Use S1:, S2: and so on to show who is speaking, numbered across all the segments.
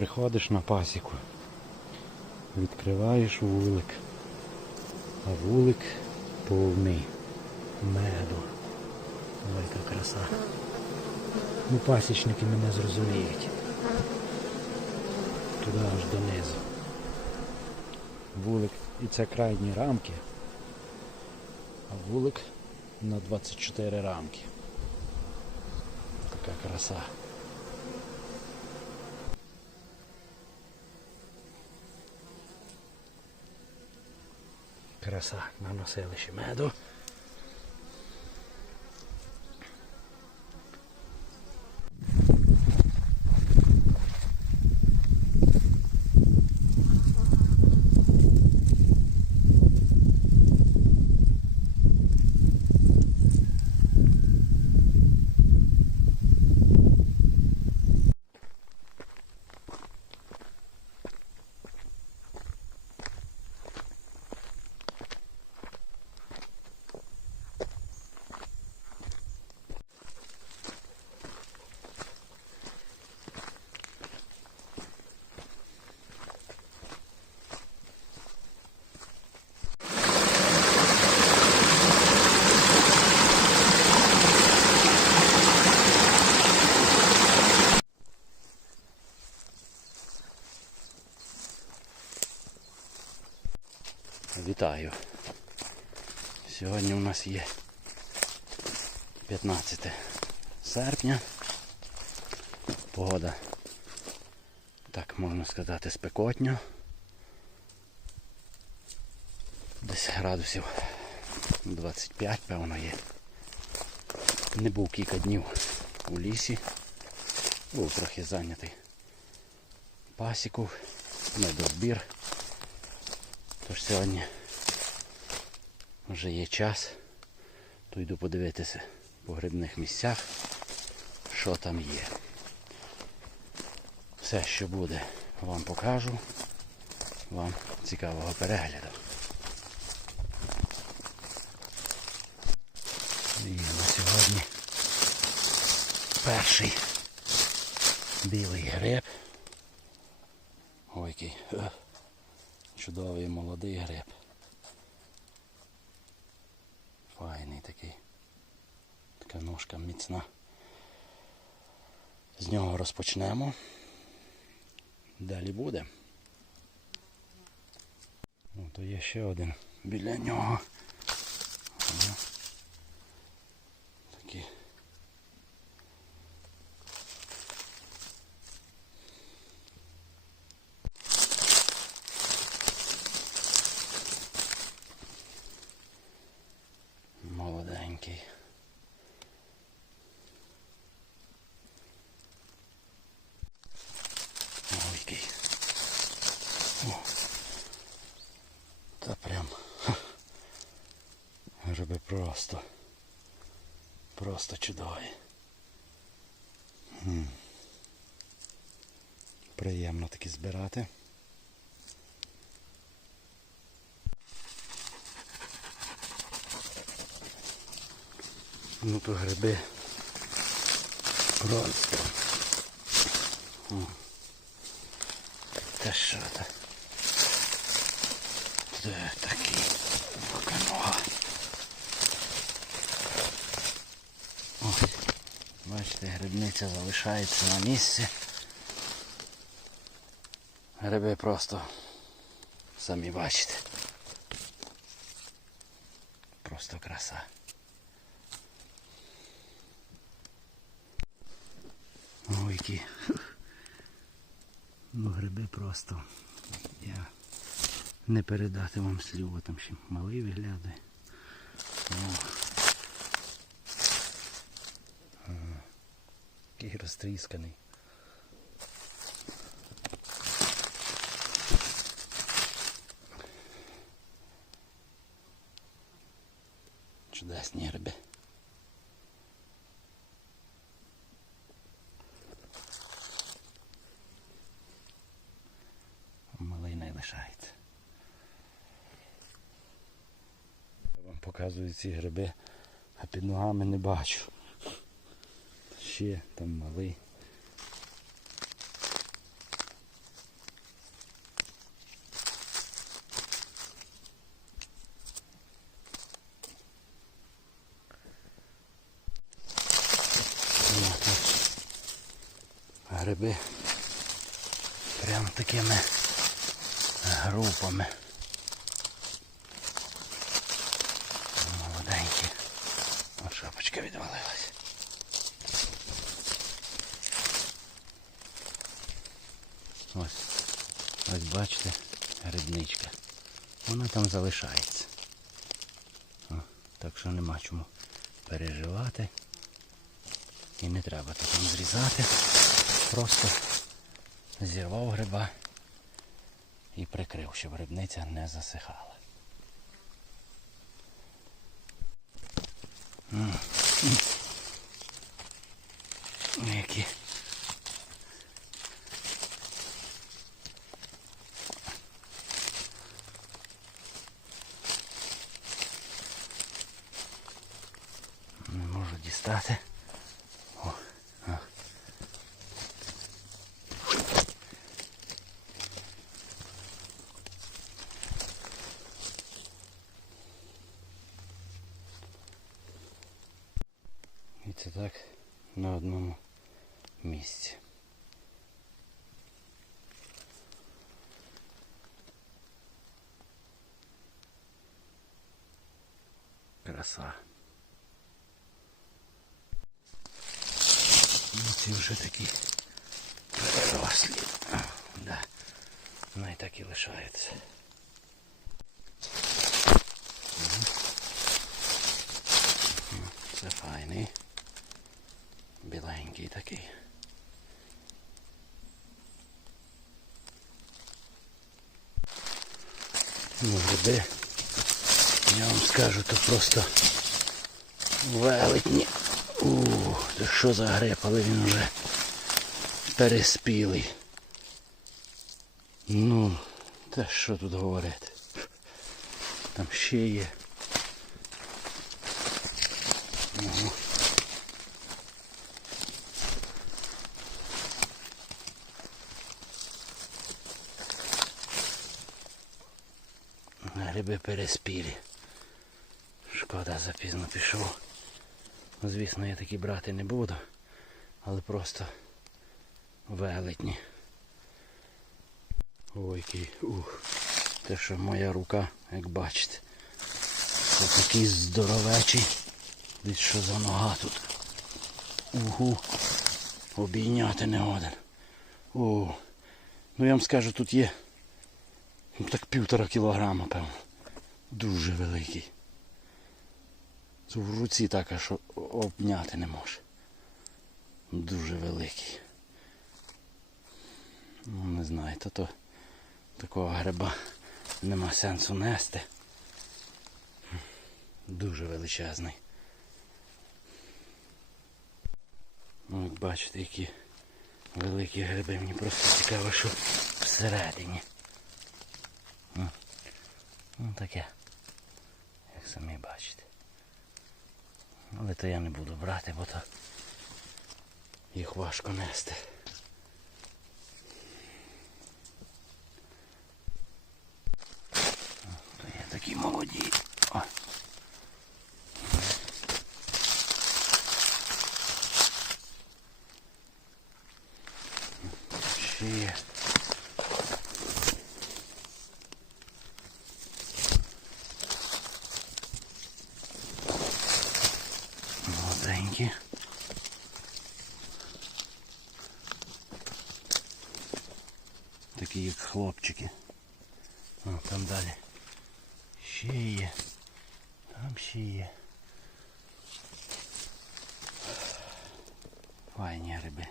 S1: приходиш на пасіку, відкриваєш вулик, а вулик повний меду. Ой, яка краса. Ну, пасічники мене зрозуміють. Туди аж донизу. Вулик і це крайні рамки, а вулик на 24 рамки. Така краса. Краса на населищі меду. Сьогодні у нас є 15 серпня. Погода, так можна сказати, спекотня. Десь градусів 25, певно, є. Не був кілька днів у лісі. Був трохи зайнятий пасіку, медозбір. Тож сьогодні вже є час, то йду подивитися по грибних місцях, що там є. Все, що буде, вам покажу. Вам цікавого перегляду. І на сьогодні перший білий гриб. Ой, який. е, Чудовий молодий гриб. Файний такий. Така ножка міцна. З нього розпочнемо. Далі буде. Ну, то є ще один біля нього. О, Такі. Молоденький. Ой, який. О. Та прям. ха. Гриби просто. Просто чудові. Приємно таки збирати. Ну то гриби просто. О. Та що то? Це такий боканога. Ось. Бачите, грибниця залишається на місці. Гриби просто самі бачите. Просто краса. Ой, які. Ну, гриби просто. Я не передати вам слів, там ще малий виглядає. О. Який розтрісканий. ці гриби, а під ногами не бачу. Ще там малий. Гриби прямо такими групами. Ось. Ось бачите, грибничка. Вона там залишається. О, так що нема чому переживати. І не треба там зрізати. Просто зірвав гриба і прикрив, щоб грибниця не засихала. М. Які не можу дістати. вже такі перерослі. О, Да. Ну і так і лишаються. Мгм. Ну, Це файний. Біленький такий. Ну, гриби, я вам скажу, то просто велетні. Ух, це що за гриб, але він вже переспілий. Ну, та що тут говорити? Там ще є. Ого. Гриби переспілі. Шкода, запізно пішов. Ну, Звісно, я такі брати не буду, але просто велетні. Ой, який ух. Те, що моя рука, як бачите. Це такий здоровечий. Десь що за нога тут. Угу. Обійняти не годен. О. Ну я вам скажу, тут є ну, так півтора кілограма, певно. Дуже великий. В руці так, аж обняти не може. Дуже великий. Ну, не знаю, то, то такого гриба нема сенсу нести. Дуже величезний. Ну, як бачите, які великі гриби. Мені просто цікаво, що всередині. Ну, ну таке, як самі бачите. Але то я не буду брати, бо то їх важко нести. Такі як хлопчики. О, там далі. Ще є. Там ще є. Файні гриби.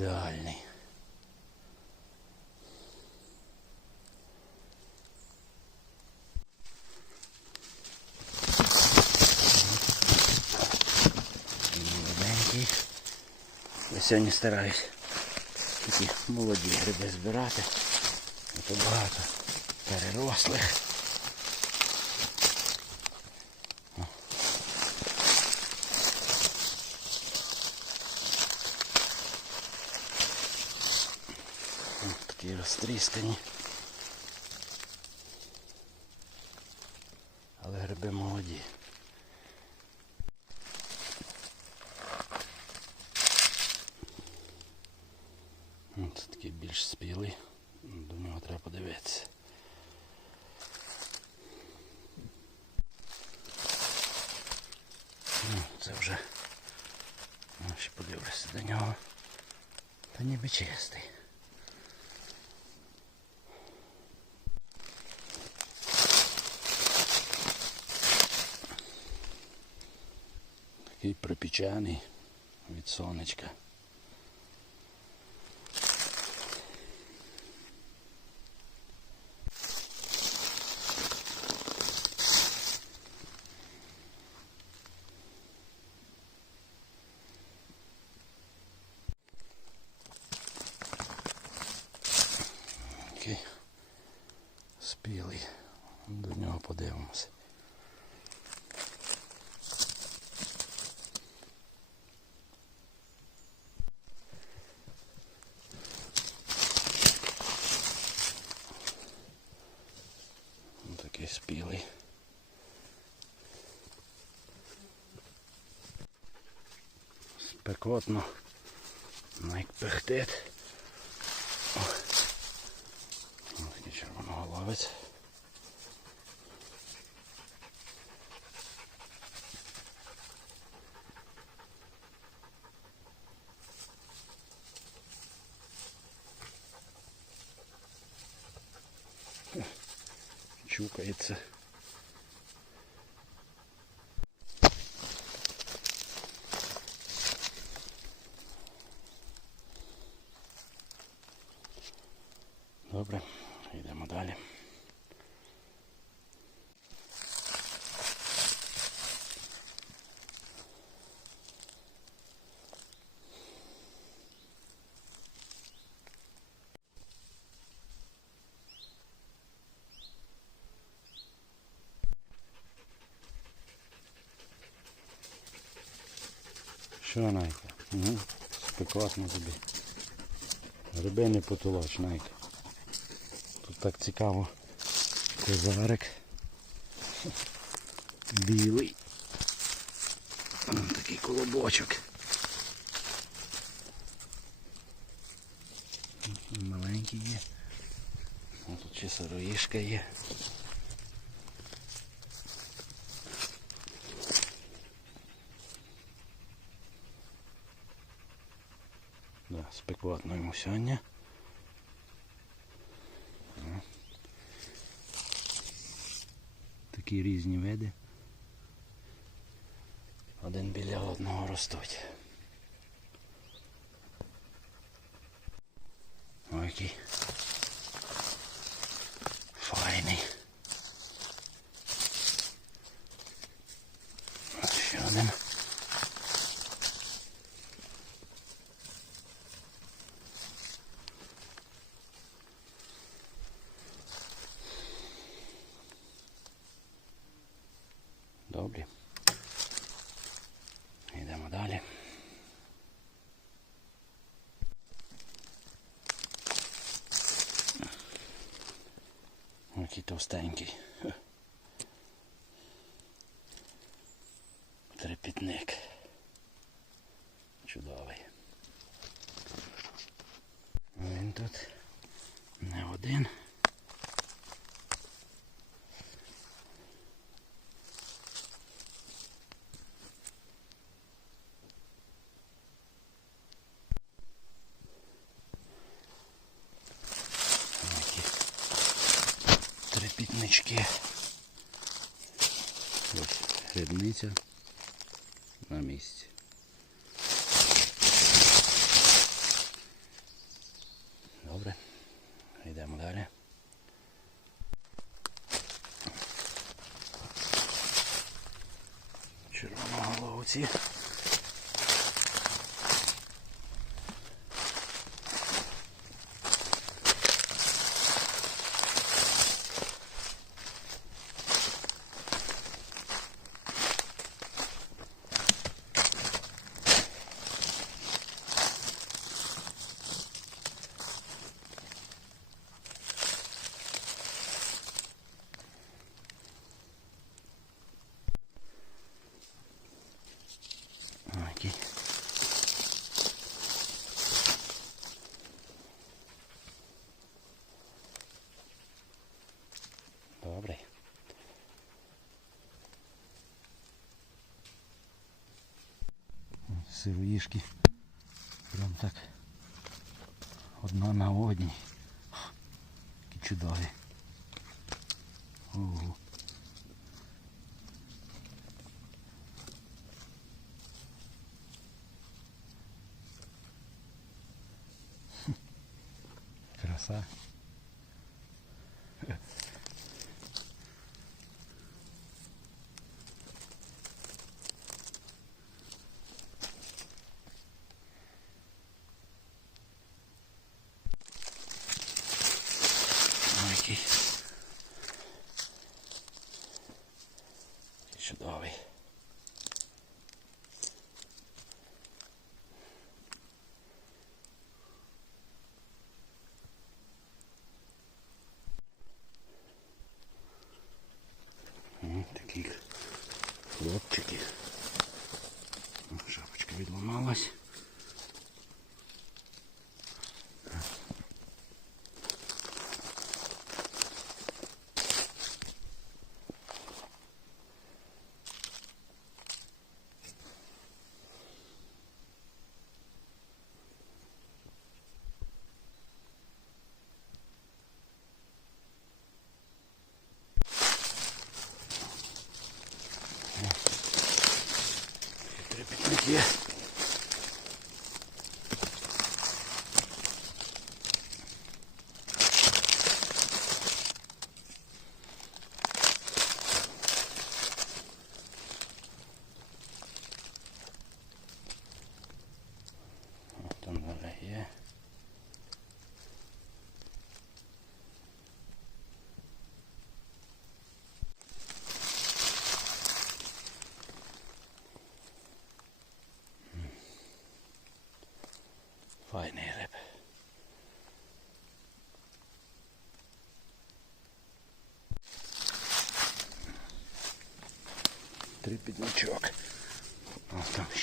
S1: ідеальний. Молоденький. Я сьогодні стараюсь такі молоді гриби збирати. Ото багато перерослих. Такі розтріскані. Але гриби молоді. Ну, Це такий більш спілий. До нього треба подивитися. Ну, це вже. Ну, ще подивлюся до нього. Та ніби чистий. Такий припічаний від сонечка. Спілий. До нього подивимося. Ось Такий спілий. Спекотно. Ну, як пихтить. Ось червоноголовець. Чукається. Добре, йдемо далі. Що Найка? Угу. Спекотно тобі. Гриби не потолоч, Найка. Тут так цікаво. Козарик. Білий. Такий колобочок. Маленький є. Тут ще сироїшка є. Спекотно йому сьогодні. Такі різні види. Один біля одного ростуть. Ой, який файний. А ще один. Добре. Йдемо далі. Який товстенький. Хе. Трепітник. Чудовий. Він тут не один. Такі трепітнички. Ось грибниця на місці. Добре, йдемо далі. Червоноголовці. Маленький. Добрий. Сироїшки. Прям так. Одна на одній. Які чудові. Ого. Краса. Ой, який.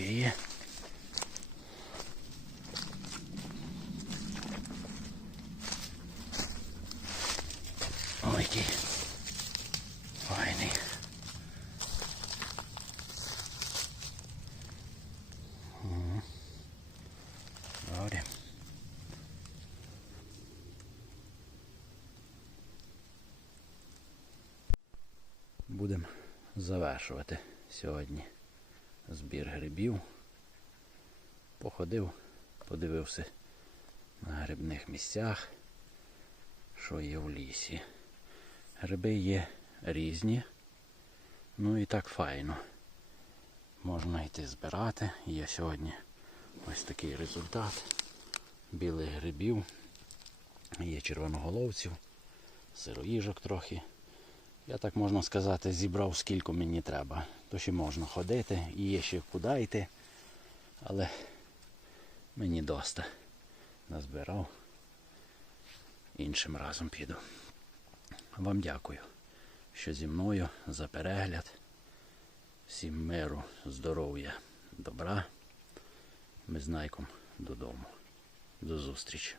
S1: Ще є. Ой, який файний. Добре. Будемо завершувати сьогодні збір грибів. Походив, подивився на грибних місцях, що є в лісі. Гриби є різні, ну і так файно. Можна йти збирати. Є сьогодні ось такий результат білих грибів. Є червоноголовців, сироїжок трохи. Я так можна сказати, зібрав скільки мені треба. То ще можна ходити і є ще куди йти. Але мені доста назбирав. Іншим разом піду. Вам дякую, що зі мною за перегляд. Всім миру, здоров'я, добра. Ми з Найком додому. До зустрічі.